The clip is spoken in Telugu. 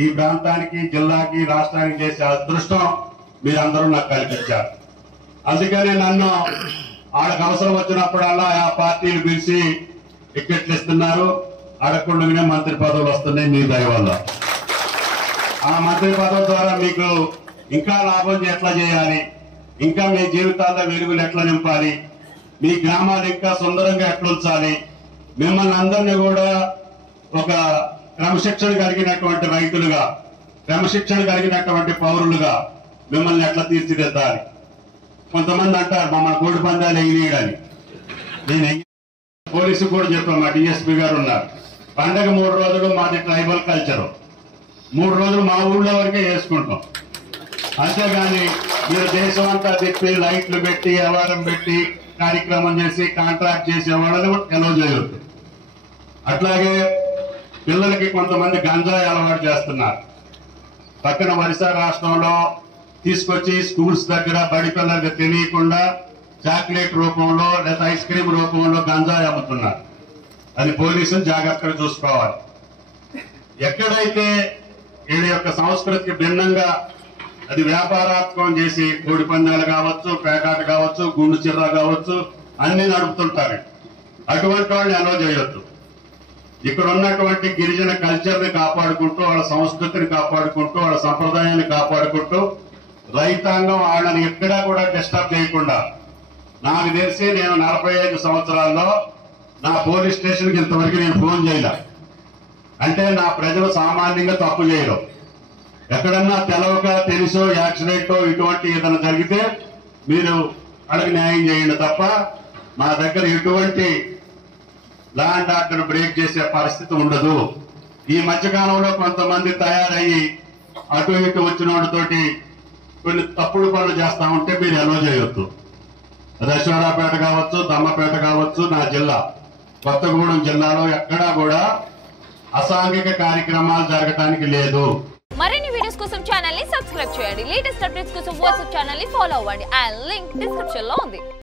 ఈ ప్రాంతానికి, జిల్లాకి, రాష్ట్రానికి చేసే అదృష్టం మీరందరూ నాకు కల్పించారు. అందుకనే నన్ను వాళ్ళకి అవసరం వచ్చినప్పుడల్లా ఆ పార్టీలు పిలిచి టికెట్లు ఇస్తున్నారు. అడగకుండానే మంత్రి పదవులు వస్తున్నాయి మీ దయ వల్ల. ఆ మంత్రి పదవి ద్వారా మీకు ఇంకా లాభం ఎట్లా చేయాలి, ఇంకా మీ జీవితాల్లో వెలుగులు ఎట్లా నింపాలి, మీ గ్రామాలు ఇంకా సుందరంగా ఎట్లా ఉంచాలి, మిమ్మల్ని అందరినీ కూడా ఒక క్రమశిక్షణ కలిగినటువంటి రైతులుగా, క్రమశిక్షణ కలిగినటువంటి పౌరులుగా మిమ్మల్ని ఎట్లా తీర్చిదిద్దాలి. కొంతమంది అంటారు మమ్మల్ని కోడి పందాలు ఎగిరియడని. నేను పోలీసు కూడా చెప్పాను, మా డిఎస్పీ గారు ఉన్నారు. పండగ 3 రోజులు మాది ట్రైబల్ కల్చరు, 3 రోజులు మా ఊళ్ళో వరకే వేసుకుంటాం. అంతేగాని మీరు దేశం అంతా తిప్పి లైట్లు పెట్టి అవారం పెట్టి కార్యక్రమం చేసి కాంట్రాక్ట్ చేసే వాళ్ళని ఎలో చేయొద్దు. అట్లాగే పిల్లలకి కొంతమంది గంజాయి అలవాటు చేస్తున్నారు. పక్కన ఒరిస్సా రాష్ట్రంలో తీసుకొచ్చి స్కూల్స్ దగ్గర బడి పిల్లలకి తెలియకుండా చాక్లెట్ రూపంలో లేదా ఐస్ క్రీమ్ రూపంలో గంజాయి అమ్ముతున్నారు. అది పోలీసులు జాగ్రత్తగా చూసుకోవాలి. ఎక్కడైతే వీళ్ళ యొక్క సంస్కృతికి భిన్నంగా అది వ్యాపారాత్మకం చేసి కోడి పందాలు కావచ్చు, పేకాట కావచ్చు, గుండు చిర్ర కావచ్చు అన్ని నడుపుతుంటారు. అటువంటి వాళ్ళని అలో చేయొద్దు. ఇక్కడ ఉన్నటువంటి గిరిజన కల్చర్ ని కాపాడుకుంటూ, వాళ్ళ సంస్కృతిని కాపాడుకుంటూ, వాళ్ళ సంప్రదాయాన్ని కాపాడుకుంటూ రైతాంగం వాళ్ళని ఎక్కడా కూడా డిస్టర్బ్ చేయకుండా, నాకు తెలిసి నేను 45 సంవత్సరాల్లో నా పోలీస్ స్టేషన్కి ఇంతవరకు నేను ఫోన్ చేయలే. అంటే నా ప్రజలు సామాన్యంగా తప్పు చేయరు. ఎక్కడన్నా తెలవక తెలుసో యాక్సిడెంటో ఇటువంటి ఏదైనా జరిగితే మీరు వాళ్ళకి న్యాయం చేయండి తప్ప మా దగ్గర ఎటువంటి లా అండ్ ఆర్డర్ బ్రేక్ చేసే పరిస్థితి ఉండదు. ఈ మధ్యకాలంలో కొంతమంది తయారయ్యి అటు ఇటు వచ్చిన వాటితోటి కొన్ని తప్పుడు పనులు చేస్తా ఉంటే మీరు ఎలో చేయొద్దు. దశవరాపేట కావచ్చు, దమ్మపేట కావచ్చు, నా జిల్లా కొత్తగూడెం జిల్లాలో ఎక్కడా కూడా అసాంఘిక కార్యక్రమాలు జరగటానికి లేదు. మరిన్ని వీడియోస్ కోసం ఛానల్ ని సబ్స్క్రైబ్ చేయండి. లేటెస్ట్ అప్డేట్స్ కోసం వాట్సాప్ ఛానల్ ని ఫాలో అవ్వండి. ఆ లింక్ డిస్క్రిప్షన్ లో ఉంది.